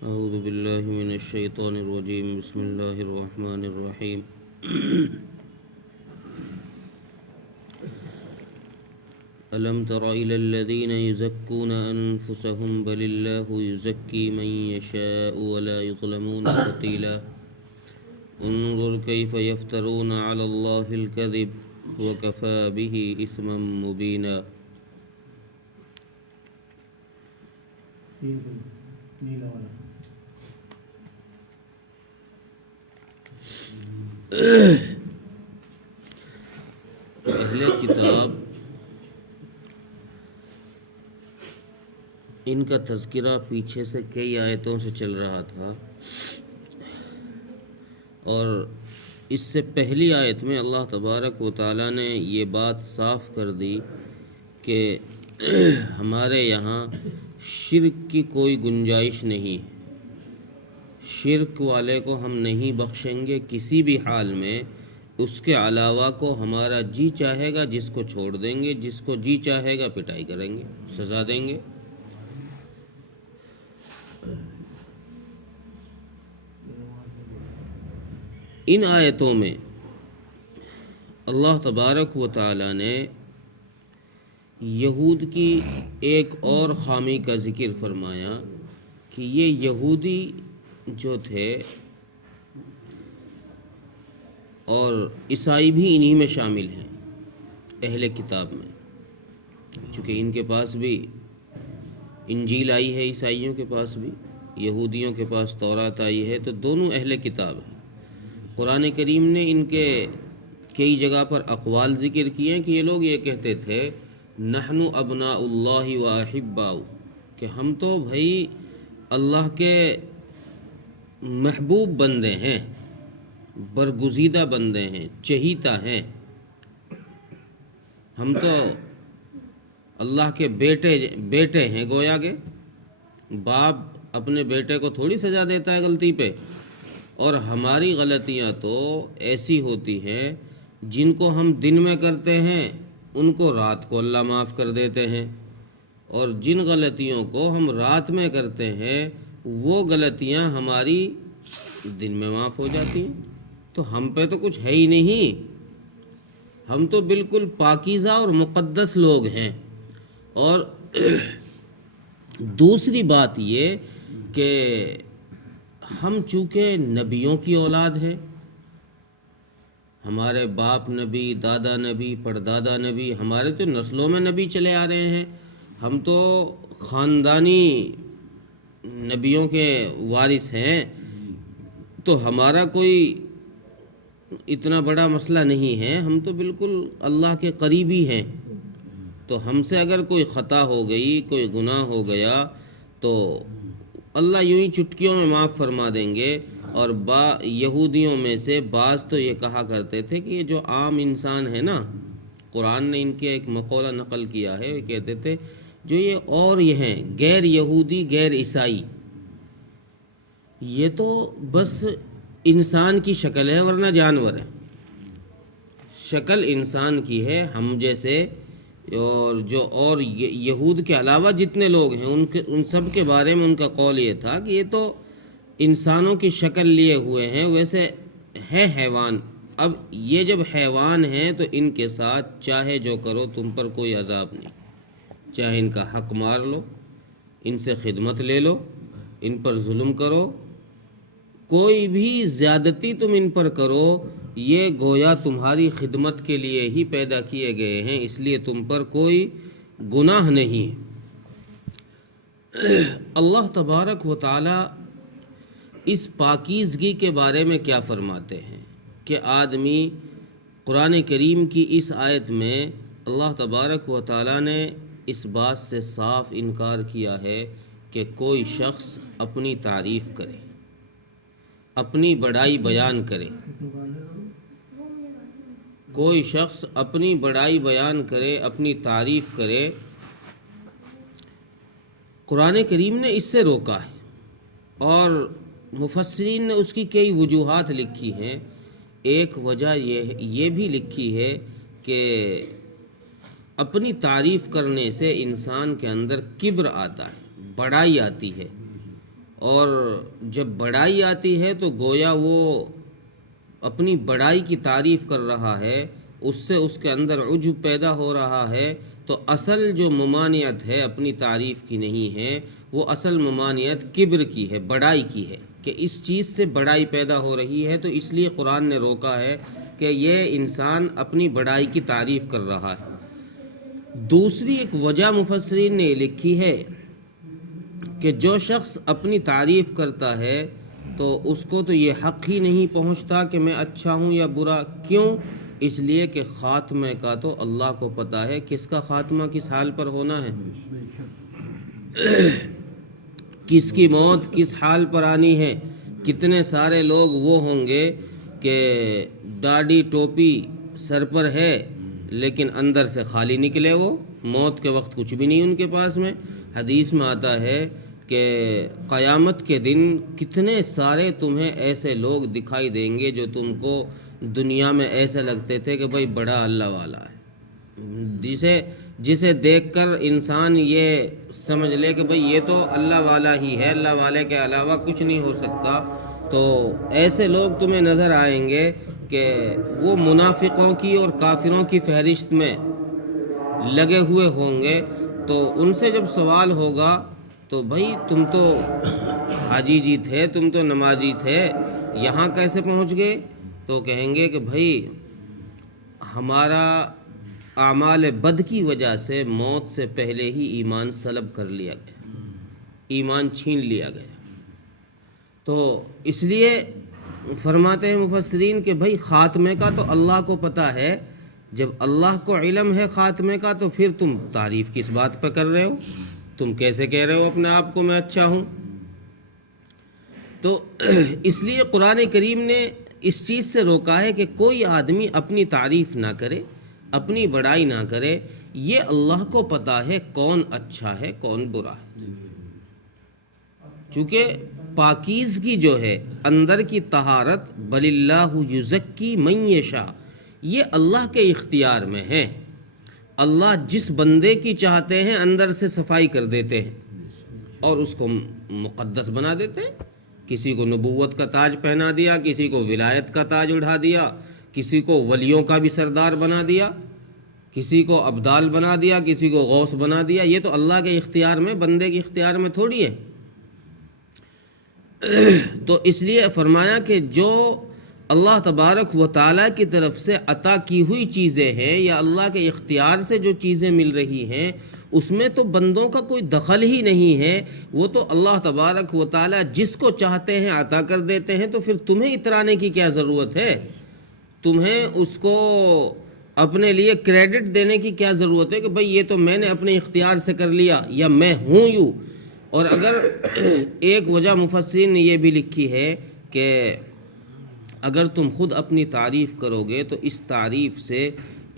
اعوذ باللہ من الشیطان الرجیم بسم اللہ الرحمن الرحیم الم تر الی الذین یزکون انفسهم بل اللہ یزکی من یشاء ولا یظلمون فتیلا انظر کیف یفترون علی اللہ الکذب وکفى به اثما مبینا. اہل کتاب ان کا تذکرہ پیچھے سے کئی آیتوں سے چل رہا تھا، اور اس سے پہلی آیت میں اللہ تبارک و تعالیٰ نے یہ بات صاف کر دی کہ ہمارے یہاں شرک کی کوئی گنجائش نہیں، شرک والے کو ہم نہیں بخشیں گے کسی بھی حال میں، اس کے علاوہ کو ہمارا جی چاہے گا جس کو چھوڑ دیں گے، جس کو جی چاہے گا پٹائی کریں گے، سزا دیں گے. ان آیتوں میں اللہ تبارک و تعالی نے یہود کی ایک اور خامی کا ذکر فرمایا کہ یہ یہودی جو تھے اور عیسائی بھی انہی میں شامل ہیں، اہل کتاب میں، چونکہ ان کے پاس بھی انجیل آئی ہے، عیسائیوں کے پاس بھی، یہودیوں کے پاس تورات آئی ہے، تو دونوں اہل کتاب ہیں. قرآن کریم نے ان کے کئی جگہ پر اقوال ذکر کیے ہیں کہ یہ لوگ یہ کہتے تھے نحن ابناء اللہ و احباؤ، کہ ہم تو بھائی اللہ کے محبوب بندے ہیں، برگزیدہ بندے ہیں، چہیتا ہیں، ہم تو اللہ کے بیٹے ہیں. گویا کہ باپ اپنے بیٹے کو تھوڑی سزا دیتا ہے غلطی پہ، اور ہماری غلطیاں تو ایسی ہوتی ہیں جن کو ہم دن میں کرتے ہیں ان کو رات کو اللہ معاف کر دیتے ہیں، اور جن غلطیوں کو ہم رات میں کرتے ہیں وہ غلطیاں ہماری دن میں معاف ہو جاتی ہیں. تو ہم پہ تو کچھ ہے ہی نہیں، ہم تو بالکل پاکیزہ اور مقدس لوگ ہیں. اور دوسری بات یہ کہ ہم چونکہ نبیوں کی اولاد ہیں، ہمارے باپ نبی، دادا نبی، پردادا نبی، ہمارے تو نسلوں میں نبی چلے آ رہے ہیں، ہم تو خاندانی نبیوں کے وارث ہیں، تو ہمارا کوئی اتنا بڑا مسئلہ نہیں ہے، ہم تو بالکل اللہ کے قریبی ہیں. تو ہم سے اگر کوئی خطا ہو گئی، کوئی گناہ ہو گیا تو اللہ یوں ہی چٹکیوں میں معاف فرما دیں گے. اور یہودیوں میں سے بعض تو یہ کہا کرتے تھے کہ یہ جو عام انسان ہے نا، قرآن نے ان کے ایک مقولہ نقل کیا ہے، وہ کہتے تھے جو یہ ہیں غیر یہودی، غیر عیسائی، یہ تو بس انسان کی شکل ہے ورنہ جانور ہے، شکل انسان کی ہے ہم جیسے. اور یہود کے علاوہ جتنے لوگ ہیں ان سب کے بارے میں ان کا قول یہ تھا کہ یہ تو انسانوں کی شکل لیے ہوئے ہیں، ویسے ہے حیوان. اب یہ جب حیوان ہیں تو ان کے ساتھ چاہے جو کرو تم پر کوئی عذاب نہیں، چاہے ان کا حق مار لو، ان سے خدمت لے لو، ان پر ظلم کرو، کوئی بھی زیادتی تم ان پر کرو، یہ گویا تمہاری خدمت کے لیے ہی پیدا کیے گئے ہیں، اس لیے تم پر کوئی گناہ نہیں. اللہ تبارک و تعالی اس پاکیزگی کے بارے میں کیا فرماتے ہیں کہ آدمی قرآن کریم کی اس آیت میں اللہ تبارک و تعالی نے اس بات سے صاف انکار کیا ہے کہ کوئی شخص اپنی تعریف کرے، اپنی بڑائی بیان کرے، کوئی شخص اپنی بڑائی بیان کرے، اپنی تعریف کرے. قرآن کریم نے اس سے روکا ہے، اور مفسرین نے اس کی کئی وجوہات لکھی ہیں. ایک وجہ یہ بھی لکھی ہے کہ اپنی تعریف کرنے سے انسان کے اندر کبر آتا ہے، بڑائی آتی ہے، اور جب بڑائی آتی ہے تو گویا وہ اپنی بڑائی کی تعریف کر رہا ہے، اس سے اس کے اندر عجب پیدا ہو رہا ہے، تو اصل جو ممانعت ہے اپنی تعریف کی نہیں ہے، وہ اصل ممانعت کبر کی ہے، بڑائی کی ہے، کہ اس چیز سے بڑائی پیدا ہو رہی ہے، تو اس لیے قرآن نے روکا ہے کہ یہ انسان اپنی بڑائی کی تعریف کر رہا ہے۔ دوسری ایک وجہ مفسرین نے لکھی ہے کہ جو شخص اپنی تعریف کرتا ہے تو اس کو تو یہ حق ہی نہیں پہنچتا کہ میں اچھا ہوں یا برا۔ کیوں؟ اس لیے کہ خاتمے کا تو اللہ کو پتہ ہے، کس کا خاتمہ کس حال پر ہونا ہے، کس کی موت کس حال پر آنی ہے۔ کتنے سارے لوگ وہ ہوں گے کہ داڑھی ٹوپی سر پر ہے لیکن اندر سے خالی نکلے، وہ موت کے وقت کچھ بھی نہیں ان کے پاس میں۔ حدیث میں آتا ہے کہ قیامت کے دن کتنے سارے تمہیں ایسے لوگ دکھائی دیں گے جو تم کو دنیا میں ایسے لگتے تھے کہ بھائی بڑا اللہ والا ہے، جسے دیکھ کر انسان یہ سمجھ لے کہ بھائی یہ تو اللہ والا ہی ہے، اللہ والے کے علاوہ کچھ نہیں ہو سکتا۔ تو ایسے لوگ تمہیں نظر آئیں گے کہ وہ منافقوں کی اور کافروں کی فہرست میں لگے ہوئے ہوں گے۔ تو ان سے جب سوال ہوگا تو بھائی تم تو حاجی جی تھے، تم تو نمازی تھے، یہاں کیسے پہنچ گئے؟ تو کہیں گے کہ بھائی ہمارا اعمال بد کی وجہ سے موت سے پہلے ہی ایمان سلب کر لیا گیا، ایمان چھین لیا گیا۔ تو اس لیے فرماتے ہیں مفسرین کہ بھائی خاتمے کا تو اللہ کو پتہ ہے، جب اللہ کو علم ہے خاتمے کا تو پھر تم تعریف کس بات پہ کر رہے ہو؟ تم کیسے کہہ رہے ہو اپنے آپ کو میں اچھا ہوں؟ تو اس لیے قرآن کریم نے اس چیز سے روکا ہے کہ کوئی آدمی اپنی تعریف نہ کرے، اپنی بڑائی نہ کرے۔ یہ اللہ کو پتہ ہے کون اچھا ہے کون برا ہے، چونکہ پاکیزگی جو ہے اندر کی طہارت، بل اللہ یزکی من یشاء، یہ اللہ کے اختیار میں ہے۔ اللہ جس بندے کی چاہتے ہیں اندر سے صفائی کر دیتے ہیں اور اس کو مقدس بنا دیتے ہیں۔ کسی کو نبوت کا تاج پہنا دیا، کسی کو ولایت کا تاج اڑھا دیا، کسی کو ولیوں کا بھی سردار بنا دیا، کسی کو ابدال بنا دیا، کسی کو غوث بنا دیا۔ یہ تو اللہ کے اختیار میں، بندے کے اختیار میں تھوڑی ہے۔ تو اس لیے فرمایا کہ جو اللہ تبارک و تعالیٰ کی طرف سے عطا کی ہوئی چیزیں ہیں یا اللہ کے اختیار سے جو چیزیں مل رہی ہیں اس میں تو بندوں کا کوئی دخل ہی نہیں ہے، وہ تو اللہ تبارک و تعالیٰ جس کو چاہتے ہیں عطا کر دیتے ہیں۔ تو پھر تمہیں اترانے کی کیا ضرورت ہے؟ تمہیں اس کو اپنے لیے کریڈٹ دینے کی کیا ضرورت ہے کہ بھئی یہ تو میں نے اپنے اختیار سے کر لیا یا میں ہوں یوں۔ اور اگر ایک وجہ مفسرین نے یہ بھی لکھی ہے کہ اگر تم خود اپنی تعریف کرو گے تو اس تعریف سے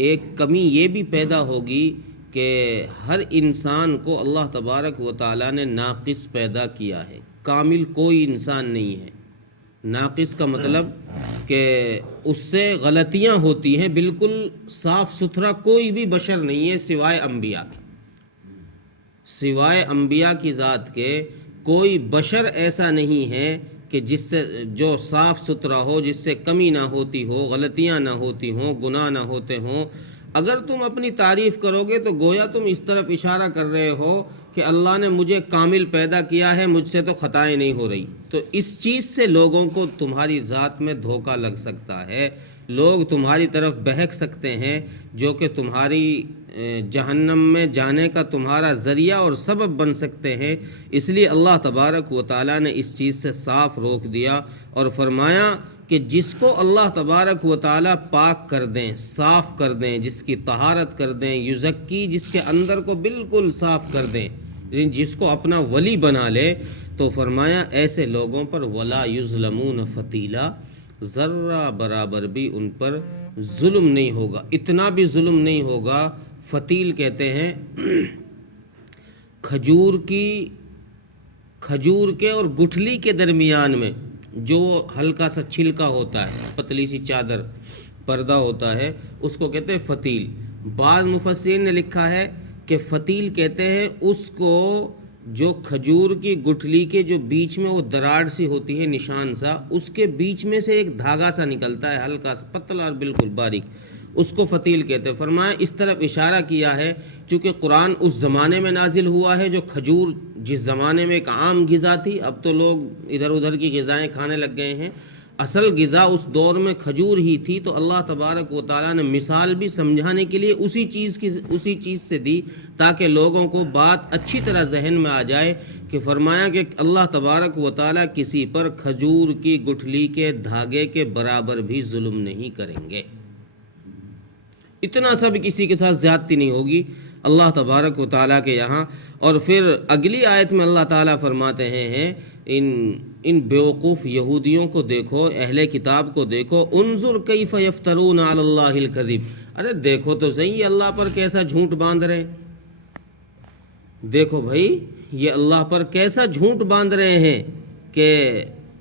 ایک کمی یہ بھی پیدا ہوگی کہ ہر انسان کو اللہ تبارک و تعالیٰ نے ناقص پیدا کیا ہے، کامل کوئی انسان نہیں ہے۔ ناقص کا مطلب کہ اس سے غلطیاں ہوتی ہیں، بالکل صاف ستھرا کوئی بھی بشر نہیں ہے سوائے انبیاء کے، سوائے انبیاء کی ذات کے کوئی بشر ایسا نہیں ہے کہ جس سے جو صاف ستھرا ہو، جس سے کمی نہ ہوتی ہو، غلطیاں نہ ہوتی ہوں، گناہ نہ ہوتے ہوں۔ اگر تم اپنی تعریف کرو گے تو گویا تم اس طرف اشارہ کر رہے ہو کہ اللہ نے مجھے کامل پیدا کیا ہے، مجھ سے تو خطائیں نہیں ہو رہی۔ تو اس چیز سے لوگوں کو تمہاری ذات میں دھوکہ لگ سکتا ہے، لوگ تمہاری طرف بہک سکتے ہیں، جو کہ تمہاری جہنم میں جانے کا تمہارا ذریعہ اور سبب بن سکتے ہیں۔ اس لیے اللہ تبارک و تعالیٰ نے اس چیز سے صاف روک دیا اور فرمایا کہ جس کو اللہ تبارک و تعالیٰ پاک کر دیں، صاف کر دیں، جس کی طہارت کر دیں، یزکی، جس کے اندر کو بالکل صاف کر دیں، جس کو اپنا ولی بنا لے، تو فرمایا ایسے لوگوں پر ولا یظلمون فتیلا، ذرہ برابر بھی ان پر ظلم نہیں ہوگا، اتنا بھی ظلم نہیں ہوگا۔ فتیل کہتے ہیں کھجور کے اور گٹھلی کے درمیان میں جو ہلکا سا چھلکا ہوتا ہے، پتلی سی چادر پردہ ہوتا ہے، اس کو کہتے ہیں فتیل۔ بعض مفسرین نے لکھا ہے کہ فتیل کہتے ہیں اس کو جو کھجور کی گٹھلی کے جو بیچ میں وہ دراڑ سی ہوتی ہے نشان سا، اس کے بیچ میں سے ایک دھاگا سا نکلتا ہے، ہلکا سا پتلا اور بالکل باریک، اس کو فتیل کہتے ہیں۔ فرمایا اس طرف اشارہ کیا ہے چونکہ قرآن اس زمانے میں نازل ہوا ہے جو کھجور جس زمانے میں ایک عام غذا تھی، اب تو لوگ ادھر ادھر کی غذائیں کھانے لگ گئے ہیں، اصل غذا اس دور میں کھجور ہی تھی، تو اللہ تبارک و تعالیٰ نے مثال بھی سمجھانے کے لیے اسی چیز سے دی تاکہ لوگوں کو بات اچھی طرح ذہن میں آ جائے کہ فرمایا کہ اللہ تبارک و تعالیٰ کسی پر کھجور کی گٹھلی کے دھاگے کے برابر بھی ظلم نہیں کریں گے، اتنا سب کسی کے ساتھ زیادتی نہیں ہوگی اللہ تبارک و تعالیٰ کے یہاں۔ اور پھر اگلی آیت میں اللہ تعالیٰ فرماتے ہیں ان بیوقوف یہودیوں کو دیکھو، اہل کتاب کو دیکھو، انظر کیف یفترون علی اللہ الکذب، ارے دیکھو تو صحیح یہ اللہ پر کیسا جھوٹ باندھ رہے ہیں، دیکھو بھائی یہ اللہ پر کیسا جھوٹ باندھ رہے ہیں کہ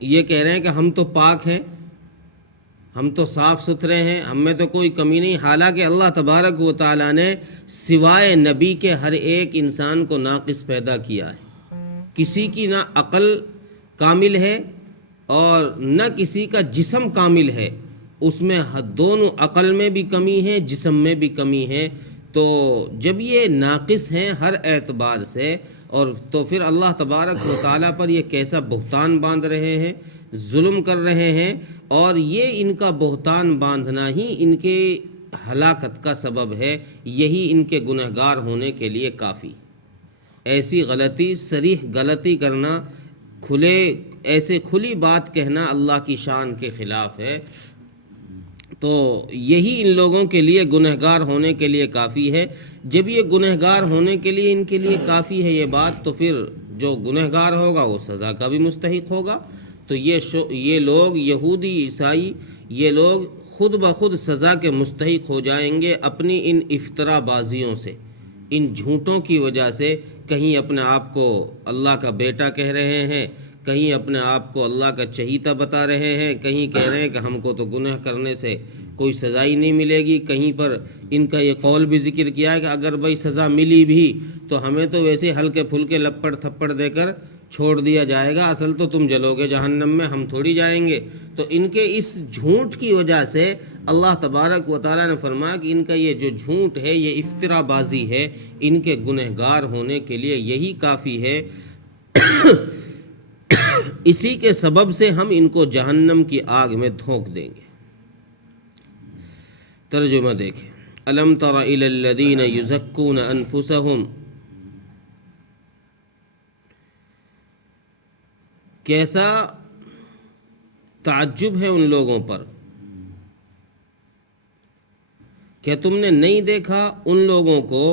یہ کہہ رہے ہیں کہ ہم تو پاک ہیں، ہم تو صاف ستھرے ہیں، ہم میں تو کوئی کمی نہیں، حالانکہ اللہ تبارک و تعالیٰ نے سوائے نبی کے ہر ایک انسان کو ناقص پیدا کیا ہے، کسی کی نہ عقل کامل ہے اور نہ کسی کا جسم کامل ہے، اس میں دونوں عقل میں بھی کمی ہے، جسم میں بھی کمی ہے، تو جب یہ ناقص ہیں ہر اعتبار سے، اور تو پھر اللہ تبارک و تعالیٰ پر یہ کیسا بہتان باندھ رہے ہیں، ظلم کر رہے ہیں، اور یہ ان کا بہتان باندھنا ہی ان کے ہلاکت کا سبب ہے، یہی ان کے گنہگار ہونے کے لیے کافی۔ ایسی غلطی، صریح غلطی کرنا، کھلی بات کہنا اللہ کی شان کے خلاف ہے، تو یہی ان لوگوں کے لیے گنہگار ہونے کے لیے کافی ہے۔ جب یہ گنہگار ہونے کے لیے ان کے لیے کافی ہے یہ بات، تو پھر جو گنہگار ہوگا وہ سزا کا بھی مستحق ہوگا، تو یہ لوگ یہودی عیسائی یہ لوگ خود بخود سزا کے مستحق ہو جائیں گے اپنی ان افطرا بازیوں سے، ان جھوٹوں کی وجہ سے، کہیں اپنے آپ کو اللہ کا بیٹا کہہ رہے ہیں، کہیں اپنے آپ کو اللہ کا چہیتا بتا رہے ہیں، کہیں کہہ رہے ہیں کہ ہم کو تو گناہ کرنے سے کوئی سزا ہی نہیں ملے گی، کہیں پر ان کا یہ قول بھی ذکر کیا ہے کہ اگر بھائی سزا ملی بھی تو ہمیں تو ویسے ہلکے پھلکے لپڑ تھپڑ دے کر چھوڑ دیا جائے گا، اصل تو تم جلو گے جہنم میں، ہم تھوڑی جائیں گے۔ تو ان کے اس جھوٹ کی وجہ سے اللہ تبارک و تعالیٰ نے فرمایا کہ ان کا یہ جو جھوٹ ہے، یہ افطرا بازی ہے، ان کے گنہگار ہونے کے لیے یہی کافی ہے، اسی کے سبب سے ہم ان کو جہنم کی آگ میں دھونک دیں گے۔ ترجمہ دیکھیں، الم تر الی الذین یزکون انفسہم، کیسا تعجب ہے ان لوگوں پر، کیا تم نے نہیں دیکھا ان لوگوں کو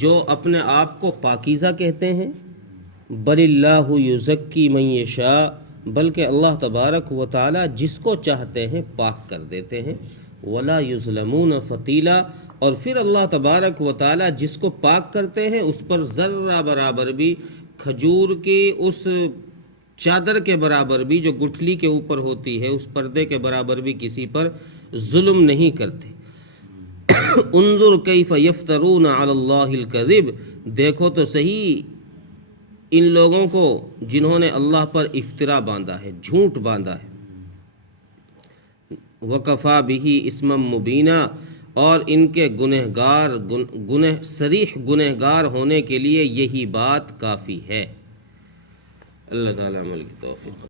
جو اپنے آپ کو پاکیزہ کہتے ہیں؟ بل اللہ یزکی من یشاء، بلکہ اللہ تبارک و تعالی جس کو چاہتے ہیں پاک کر دیتے ہیں، ولا یظلمون فتیلا، اور پھر اللہ تبارک و تعالی جس کو پاک کرتے ہیں اس پر ذرہ برابر بھی، کھجور کی اس چادر کے برابر بھی جو گٹھلی کے اوپر ہوتی ہے، اس پردے کے برابر بھی کسی پر ظلم نہیں کرتے۔ انظر کیف یفترون علی اللہ الکذب، دیکھو تو صحیح ان لوگوں کو جنہوں نے اللہ پر افطرا باندھا ہے، جھوٹ باندھا ہے۔ وکفا بہ اسما مبینا، اور ان کے صریح گنہگار ہونے کے لیے یہی بات کافی ہے۔ اللہ تعالیٰ عمل کی توفیق۔